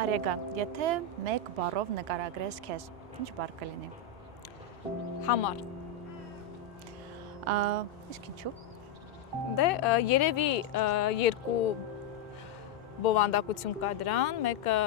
Արեգա, եթե մեկ բառով նկարագրես քեզ, ինչ բառ կլինի։ Համար։ Իսկ ինչու։ Դե երևի երկու բովանդակություն կա դրան, մեկը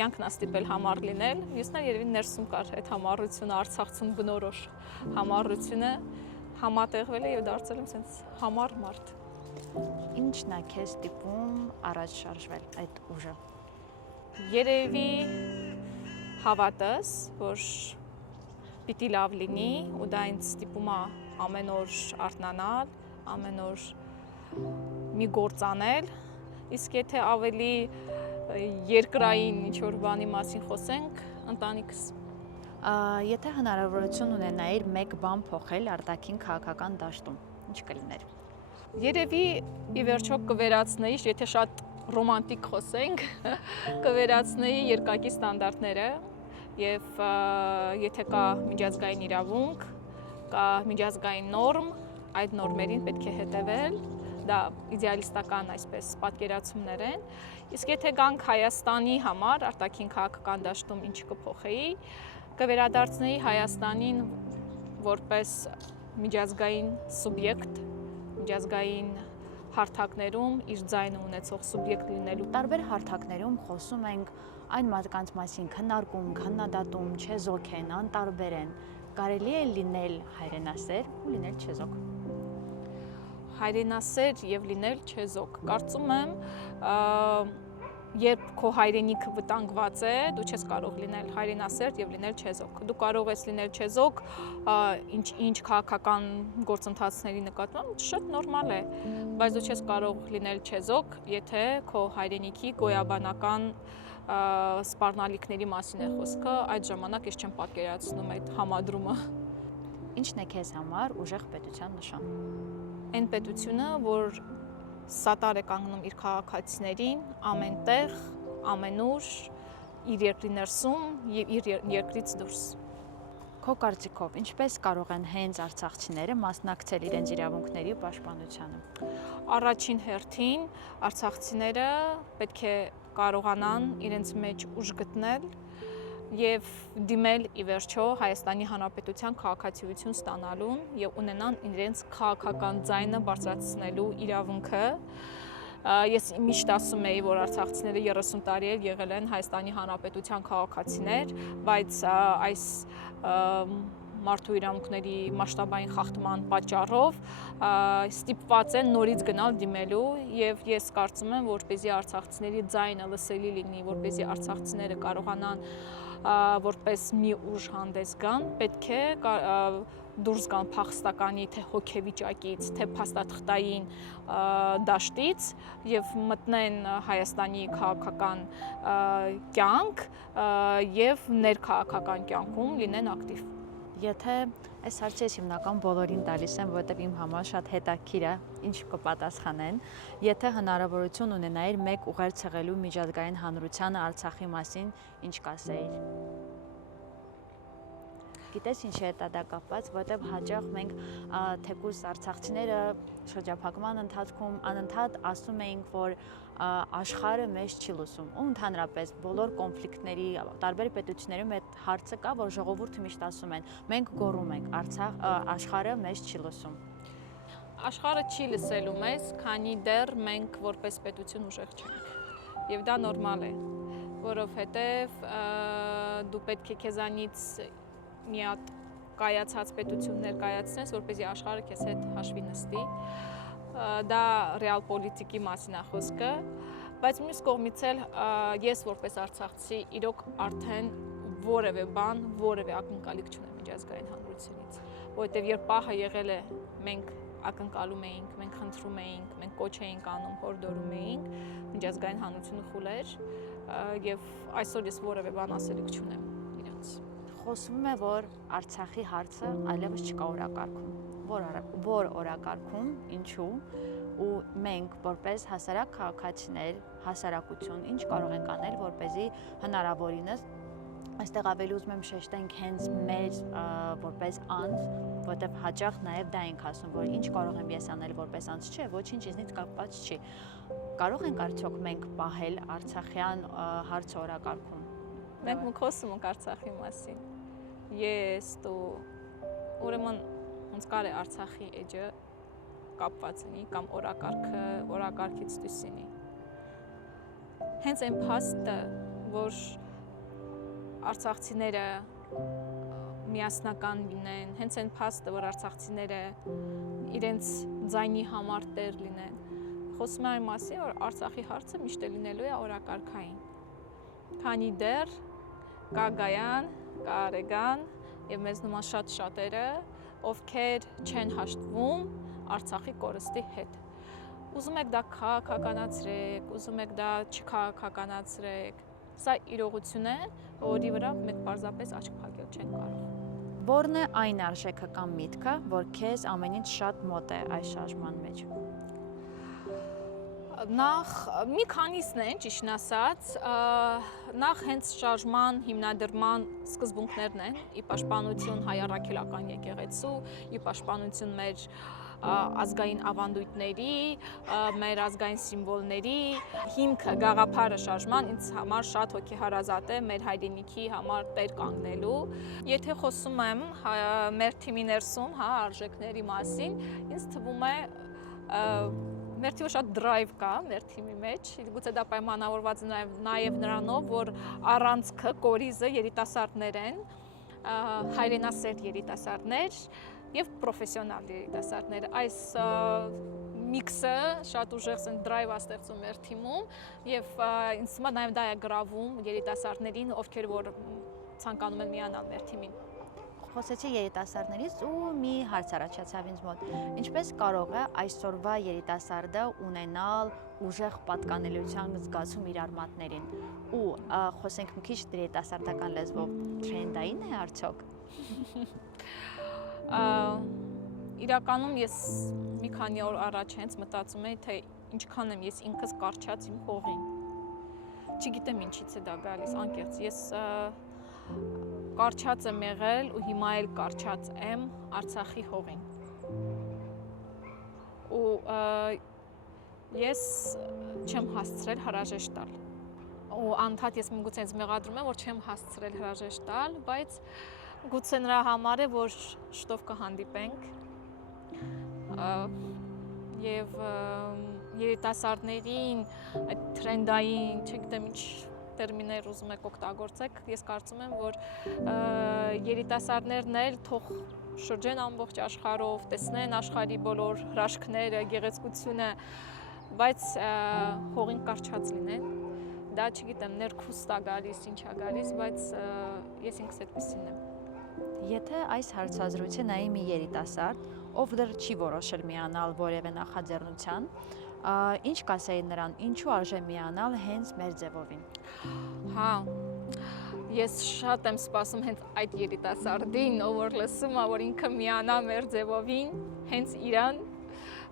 կյանքն է ստիպել համառ լինել, մյուսն էլ երևի ներսում կար այդ համառությունը, արցախցուն բնորոշ համառությունը համատեղվել է եւ դարձել եմ sense համառ մարդ։ Ինչն է քեզ ստիպում առաջ շարժվել այդ ուժը։ Երևի հավատս, որ պիտի լավ լինի ու դա ինձ ստիպում է ամեն օր արթնանալ, ամեն օր մի գործ անել, իսկ եթե ավելի երկրային ինչ-որ բանի մասին խոսենք, ընտանիքս։ Եթե հնարավորություն ունենայիր մեկ բան փոխել արտաքին քաղաքական դաշտում, ինչ կլիներ։ Երևի ի վերջո կվերացնեի, եթե շատ ռոմանտիկ խոսենք, կվերացնեի երկակի ստանդարտները եւ եթե կա միջազգային իրավունք, կա միջազգային նորմ, այդ նորմերին պետք է հետևել, դա իդեալիստական այսպես պատկերացումներ են, իսկ եթե գանք Հայաստանի համար արտաքին քաղաքական դաշտում ինչ կփոխեի, կվերադարձնեի Հայաստանին որպես միջազգային սուբյեկտ, միջազգային հարթակներում իր ձայնը ունեցող սուբյեկտ լինելու։ Տարբեր հարթակներում խոսում ենք այն մարդկանց մասին, քննարկում, քննադատում, չեզոք են, անտարբեր են։ Կարելի է լինել հայրենասեր ու լինել չեզոք։ Հայրենասեր եւ լինել չեզոք։ Կարծում եմ, երբ քո հայրենիքը վտանգված է, դու չես կարող լինել հայրենասեր եւ լինել չեզոք։ Դու կարող ես լինել չեզոք ինչ քաղաքական գործընթացների նկատմամբ, շատ նորմալ է, բայց դու չես կարող լինել չեզոք, եթե քո հայրենիքի գոյաբանական սպառնալիքների մասին է խոսքը, այդ ժամանակ ես չեմ պատկերացնում այդ համադրումը։ Ինչն է քեզ համար ուժեղ պետության նշան։ Այն պետությունը, որ սատար է կանգնում իր քաղաքացիներին ամենտեղ, ամենուր, իր երկրի ներսում եւ իր երկրից դուրս։ Քո կարծիքով, ինչպես կարող են հենց արցախցիները մասնակցել իրենց իրավունքների պաշտպանությանը։ Առաջին հերթին արցախցիները պետք է կարողանան իրենց մեջ ուժ գտնել եւ դիմել ի վերջո Հայաստանի Հանրապետության քաղաքացիություն ստանալուն եւ ունենան իրենց քաղաքական ձայնը բարձրացնելու իրավունքը։ Ես միշտ ասում եի, որ արցախցիները 30 տարի եղել են Հայաստանի Հանրապետության քաղաքացիներ, բայց այս մարդու իրավունքների մասշտաբային խախտման պատճառով ստիպված են նորից գնալ դիմելու եւ ես կարծում եմ, որպեսզի արցախցիների ձայնը լսելի լինի, որպեսզի արցախցիները կարողանան որպես մի ուժ հանդես գան, պետք է դուրս գան փախստականի թե հոգեվիճակից, թե փաստաթղթային դաշտից եւ մտնեն Հայաստանի քաղաքական կյանք եւ ներքաղաքական կյանքում լինեն ակտիվ։ Եթե այս հարցը հիմնական բոլորին տալիս եմ, որովհետև իմ համար շատ հետաքրքիր է, ինչ կպատասխանեն, եթե հնարավորություն ունենայիր մեկ ուղերձ հղելու միջազգային հանրությանը Արցախի մասին, ինչ կասեիր։ Գիտես ինչ է դա կապված, որովհետև հաճախ մենք թեկուզ արցախցիները շրջափակման ընթացքում անընդհատ ասում էինք, որ աշխարհը մեզ չի լսում ու ընդհանրապես բոլոր կոնֆլիկտների տարբեր պետություններում այդ հարցը կա, որ ժողովուրդը միշտ ասում են մենք գոռում ենք աշխարհը մեզ չի լսում։ Աշխարհը չի լսելու մեզ, քանի դեռ մենք որպես պետություն ուժեղ չենք եւ դա նորմալ է, որովհետեւ դու պետք է քեզանից մի հատ կայացած պետություն ներկայացնես, որպեսզի աշխարհը քեզ հետ հաշվի նստի։ Դա ռեալ պոլիտիկի մասին է խոսքը, բայց մյուս կողմից էլ ես որպես արցախցի իրոք արդեն որևէ բան, որևէ ակնկալիք չունեմ միջազգային հանրությունից, որովհետև երբ պահը եղել է մենք ակնկալում էինք, մենք խնդրում էինք, մենք կոչ էինք անում, հորդորում էինք, միջազգային հանրությունը խուլ էր եւ այսօր ես որևէ բան ասելիք չունեմ իրենց։ Խոսվում է, որ Արցախի հարցը այլևս չկա օրակարգում։ Որ օրակարգում, ինչու ու մենք որպես հասարակ քաղաքացիներ, հասարակություն, ինչ կարող ենք անել, որպեսզի հնարավորինս այստեղ ավելի ուզում եմ շեշտենք հենց մեր որպես անձ, որտեղ հաճախ նաև դա ենք ասում, որ ինչ կարող եմ ես անել որպես անձ, չէ, ոչինչ ինձնից կապված չի։ կարող ենք արդյոք մենք պահել Արցախյան հարցը օրակարգում։ Մենք մուք խոսում ենք Արցախի մասին։ Ես դու ուրեմն ոնց կարե Արցախի էջը կապված լինի կամ օրակարգից դուրս լինի։ Հենց այն փաստը, որ արցախցիները միասնական լինեն, հենց այն փաստը, որ արցախցիները իրենց ձայնի համար տեր լինեն, խոսում է այն մասին, որ Արցախի հարցը միշտ լինելու է օրակարգային։ Քանի դեռ կա Գայան, կա Արեգան եւ մեզ նման շատ շատերը, ովքեր չեն հաշտվում Արցախի կորստի հետ։ Ուզում եք դա քաղաքականացրեք, ուզում եք դա չքաղաքականացրեք։ Սա իրողություն է, որի վրա մենք պարզապես աչք փակել չենք կարող։ Որն է այն արժեքը կամ միտքը, որ քեզ ամենից շատ մոտ է այս շարժման մեջ։ Նախ մի քանիսն են, ճիշտն ասած, նախ հենց շարժման հիմնադրման սկզբունքներն են՝ ի պաշտպանություն հայ առաքելական եկեղեցու, ի պաշտպանություն մեր ազգային ավանդույթների, մեր ազգային սիմվոլների, հիմքը գաղափարը շարժման ինձ համար շատ հոգեհարազատ է մեր հայրենիքի համար տեր կանգնելու։ Եթե խոսում եմ մեր թիմի ներսում, արժեքների մասին, ինձ թվում է մեր թիմը շատ դրայվ կա մեր թիմի մեջ, գուցե դա պայմանավորված է նաև նրանով, որ առանցքը, կորիզը երիտասարդներ են, հայրենասեր երիտասարդներ եւ պրոֆեսիոնալ երիտասարդներ։ Այս միքսը շատ ուժեղ դրայվ է ստեղծում մեր թիմում եւ ինձ թվում է նաեւ դա է գրավում երիտասարդներին, ովքեր որ ցանկանում են միանալ մեր թիմին։ Խոսեցի երիտասարդներից ու մի հարց առաջացավ ինձ մոտ։ Ինչպես կարող է այսօրվա երիտասարդը ունենալ ուժեղ պատկանելիության զգացում իր արմատներին։ Ու խոսենք մի քիչ երիտասարդական լեզվով, թրենդային է արդյոք։ Իրականում ես մի քանի օր առաջ հենց մտածում էի, թե ինչքան եմ ես ինքս կարճած իմ հողին։ Չգիտեմ ինչից է դա գալիս, անկեղծ, ես կարճած եմ եղել ու հիմա էլ կարճած եմ Արցախի հողին։ Ու ես չեմ հասցրել հրաժեշտ տալ։ Ու անդադ ես միգուցե ինձ մեղադրում եմ, որ չեմ հասցրել հրաժեշտ տալ, բայց գուցե նրա համար է, որ շտով կհանդիպենք եւ երիտասարդներին այդ թրենդային, չգիտեմ ինչ տերմիններ ուզում եք օգտագործեք, ես կարծում եմ, որ երիտասարդներն էլ թող շրջեն ամբողջ աշխարհով, տեսնեն աշխարհի բոլոր հրաշքները, գեղեցկությունը, բայց հողին կարճած լինեն։ Դա չգիտեմ, ներքուստ է գալիս, ինչ է գալիս, բայց ես ինքս այդպեսին եմ։ Եթե այս հարցազրույցը նայի մի երիտասարդ, ով դեռ չի որոշել միանալ որևէ նախաձեռնության, ինչ կասեի նրան, ինչու արժե միանալ հենց մեր ձևովին։ Հա, ես շատ եմ սպասում հենց այդ երիտասարդին, ով որ լսում է, որ ինքը միանա մեր ձևովին, հենց իրան,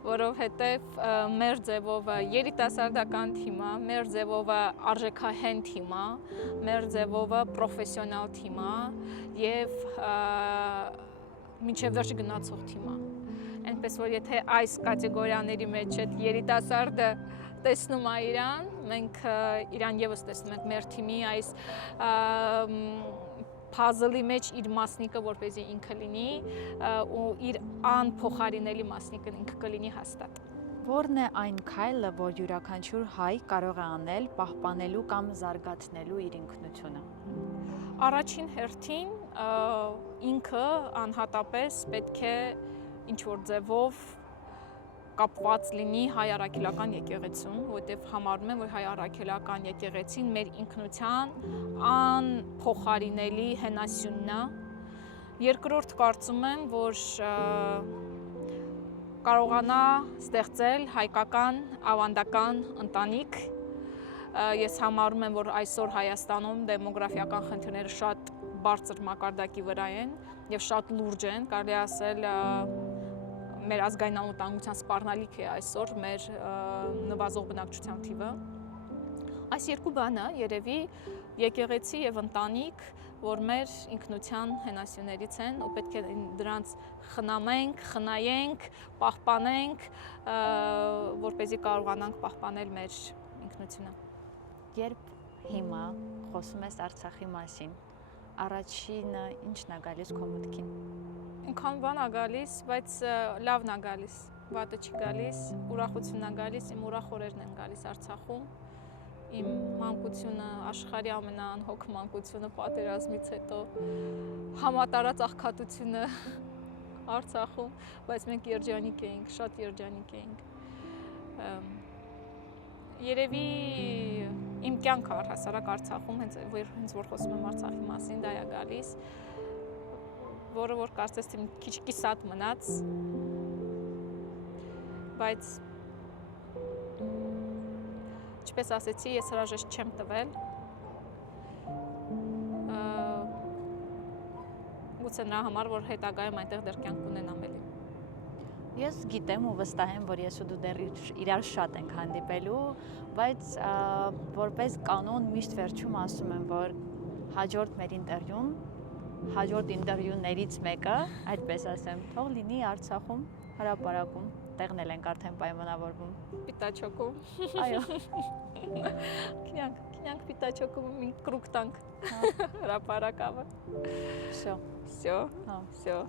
որովհետև մեր ձևովը երիտասարդական թիմ է, մեր ձևովը արժեքահեն թիմ է, մեր ձևովը պրոֆեսիոնալ թիմ է եւ մինչև վերջը գնացող թիմ է։ Այնպես որ եթե այս կատեգորիաների մեջ այդ երիտասարդը տեսնում է իրան, մենք իրան եւս տեսնում ենք մեր թիմի այս puzzle-ի մեջ իր մասնիկը, որպեսզի ինքը լինի ու իր անփոխարինելի մասնիկը ինքը կլինի հաստատ։ Որն է այն քայլը, որ յուրաքանչյուր հայ կարող է անել պահպանելու կամ զարգացնելու իր ինքնությունը։ Առաջին հերթին ինքը անհատապես պետք է ինչ-որ ձևով կապված լինի հայ առաքելական եկեղեցուն, որտեղ համարում եմ, որ հայ առաքելական եկեղեցին մեր ինքնության անփոխարինելի հենասյունն է։ Երկրորդ կարծում եմ, որ կարողանա ստեղծել հայկական ավանդական ընտանիք։ Ես համարում եմ, որ այսօր Հայաստանում դեմոգրաֆիական խնդիրները շատ բարձր մակարդակի վրա են եւ շատ լուրջ են, կարելի ասել մեր ազգային անվտանգության սպառնալիք է այսօր մեր նվազող բնակչության թիվը։ Այս երկու բանը երևի եկեղեցի եւ ընտանիք որ մեր ինքնության հենասյուներից են ու պետք է դրանց խնամենք, խնայենք, պահպանենք, որպեսզի կարողանանք պահպանել մեր ինքնությունը։ Երբ հիմա խոսում ես Արցախի մասին, առաջինը ի՞նչն է գալիս քո մտքին։ Ինքան բան է գալիս, բայց լավն է գալիս, վատը չի գալիս, ուրախությունն է գալիս, իմ ուրախ օրերն են գալիս Արցախում։ Իմ մանկությունը, աշխարհի ամենաանհոգ մանկությունը պատերազմից հետո, համատարած աղքատությունը Արցախում, բայց մենք երջանիկ էինք, շատ երջանիկ էինք։ Երևի իմ կյանքը առհասարակ Արցախում, հենց որ խոսում եմ Արցախի մասին, դա է գալիս, որը որ կարծես թե քիչ կիսատ մնաց, բայց ինչպես ասեցի, ես հրաժեշտ չեմ տվել, գուցե նրա համար, որ հետագայում այնտեղ դեռ կյանք ունենամ էլի։ Ես գիտեմ ու վստահ եմ, որ ես ու դու դեռ իրար շատ ենք հանդիպելու, բայց որպես կանոն միշտ վերջում ասում եմ, որ հաջորդ մեր ինտերվյուն, հաջորդ ինտերվյուներից մեկը, այդպես ասեմ, թող լինի Արցախում, հրապարակում, տեղն էլ ենք արդեն պայմանավորվում։ Պիտաչոկում։ Այո։ Կինանք Պիտաչոկում մի կրուկ տանք հրապարակավը։ Всё։ Всё։ Հա։ Всё։